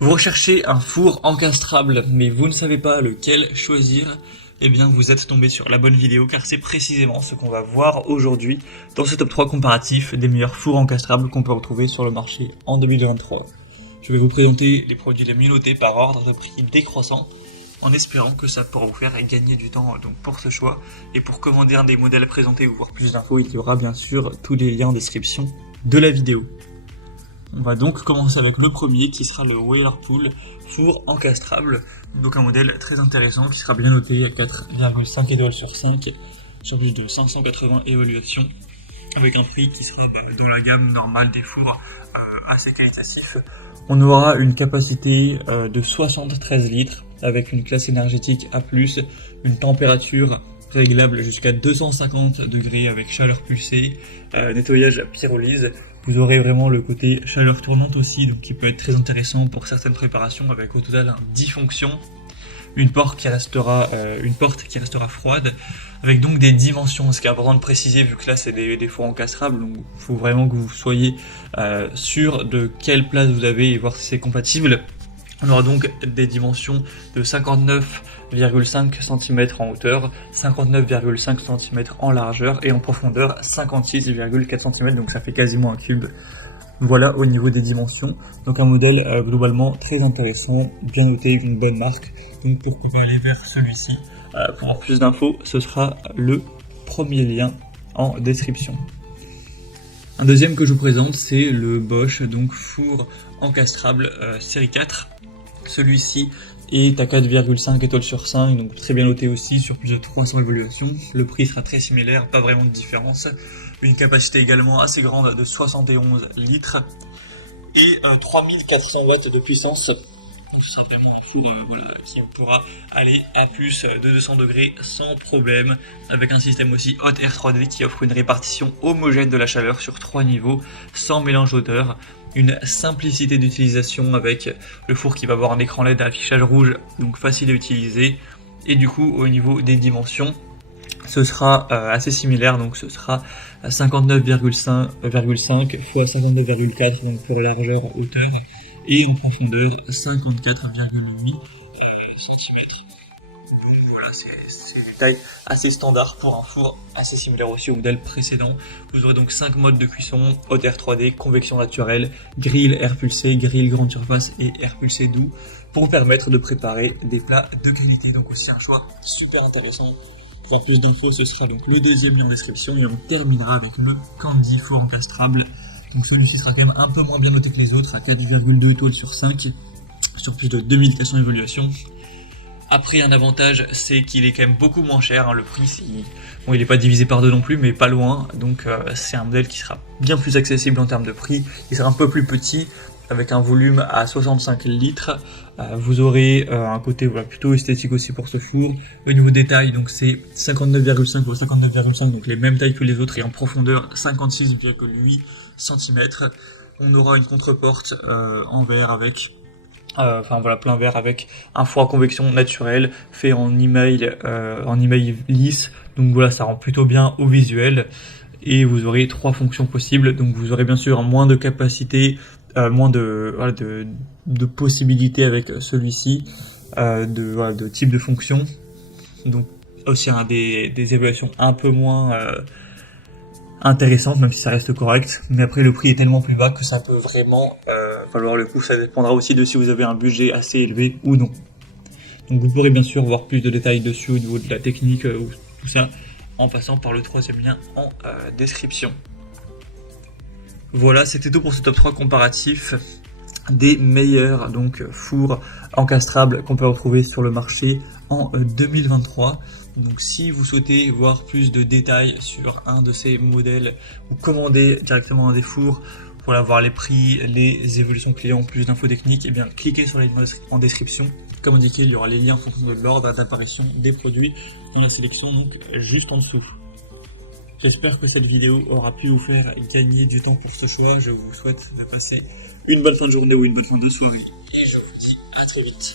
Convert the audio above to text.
Vous recherchez un four encastrable, mais vous ne savez pas lequel choisir, eh bien vous êtes tombé sur la bonne vidéo car c'est précisément ce qu'on va voir aujourd'hui dans ce top 3 comparatif des meilleurs fours encastrables qu'on peut retrouver sur le marché en 2023. Je vais vous présenter les produits les mieux notés par ordre de prix décroissant en espérant que ça pourra vous faire gagner du temps donc pour ce choix. Et pour commander un des modèles présentés ou voir plus d'infos, il y aura bien sûr tous les liens en description de la vidéo. On va donc commencer avec le premier qui sera le Whirlpool four encastrable, donc un modèle très intéressant qui sera bien noté à 4,5 étoiles sur 5 sur plus de 580 évaluations avec un prix qui sera dans la gamme normale des fours assez qualitatif. On aura une capacité de 73 litres avec une classe énergétique A+, une température réglable jusqu'à 250 degrés avec chaleur pulsée, nettoyage pyrolyse. Vous aurez vraiment le côté chaleur tournante aussi, donc qui peut être très intéressant pour certaines préparations avec au total 10 fonctions. Une porte qui restera froide, avec donc des dimensions, ce qui est important de préciser vu que là c'est des fours encastrables, donc il faut vraiment que vous soyez sûr de quelle place vous avez et voir si c'est compatible. On aura donc des dimensions de 59,5 cm en hauteur, 59,5 cm en largeur et en profondeur 56,4 cm, donc ça fait quasiment un cube. Voilà au niveau des dimensions, donc un modèle globalement très intéressant, bien noté, une bonne marque, donc pourquoi pas aller vers celui-ci. Pour avoir plus d'infos, ce sera le premier lien en description. Un deuxième que je vous présente, c'est le Bosch, donc four encastrable série 4. Celui-ci est à 4,5 étoiles sur 5, donc très bien noté aussi sur plus de 300 évaluations. Le prix sera très similaire, pas vraiment de différence. Une capacité également assez grande de 71 litres et 3400 watts de puissance. Ce sera vraiment un four qui pourra aller à plus de 200 degrés sans problème, avec un système aussi Hot Air 3D qui offre une répartition homogène de la chaleur sur 3 niveaux, sans mélange d'odeur. Une simplicité d'utilisation avec le four qui va avoir un écran LED à affichage rouge, donc facile à utiliser. Et du coup, au niveau des dimensions, ce sera assez similaire, donc ce sera 59,5 x 59,4 donc pour largeur, hauteur, et en profondeur 54,8 cm. Donc voilà, c'est des tailles assez standards pour un four assez similaire aussi au modèle précédent. Vous aurez donc 5 modes de cuisson: Hot Air 3D, convection naturelle, grill air pulsé, grill grande surface et air pulsé doux pour vous permettre de préparer des plats de qualité. Donc aussi un choix super intéressant. Pour avoir plus d'infos, ce sera donc le deuxième lien en description et on terminera avec le Candy four encastrable. Donc celui-ci sera quand même un peu moins bien noté que les autres, à 4,2 étoiles sur 5 sur plus de 2400 évaluations. Après, un avantage, c'est qu'il est quand même beaucoup moins cher, hein. Le prix, bon, il n'est pas divisé par deux non plus, mais pas loin. Donc c'est un modèle qui sera bien plus accessible en termes de prix. Il sera un peu plus petit, avec un volume à 65 litres. Vous aurez un côté plutôt esthétique aussi pour ce four. Au niveau des tailles, donc c'est 59,5 x 59,5, donc les mêmes tailles que les autres, et en profondeur 56,8 cm. On aura une contreporte en verre avec plein verre avec un four à convection naturel fait en email lisse, donc voilà, ça rend plutôt bien au visuel. Et vous aurez 3 fonctions possibles, donc vous aurez bien sûr moins de capacité, moins de possibilités avec celui-ci, de type de fonction, donc aussi des évaluations un peu moins intéressante, même si ça reste correct, mais après le prix est tellement plus bas que ça peut vraiment valoir le coup. Ça dépendra aussi de si vous avez un budget assez élevé ou non. Donc vous pourrez bien sûr voir plus de détails dessus au niveau de la technique ou tout ça en passant par le troisième lien en description. Voilà, c'était tout pour ce top 3 comparatif des meilleurs fours encastrables qu'on peut retrouver sur le marché en 2023. Donc si vous souhaitez voir plus de détails sur un de ces modèles ou commander directement un des fours, voilà, voir les prix, les évolutions clients, plus d'infos techniques, et bien cliquez sur les liens en description. Comme indiqué, il y aura les liens en fonction de l'ordre d'apparition des produits dans la sélection, donc juste en dessous. J'espère que cette vidéo aura pu vous faire gagner du temps pour ce choix. Je vous souhaite de passer une bonne fin de journée ou une bonne fin de soirée. Et je vous dis à très vite.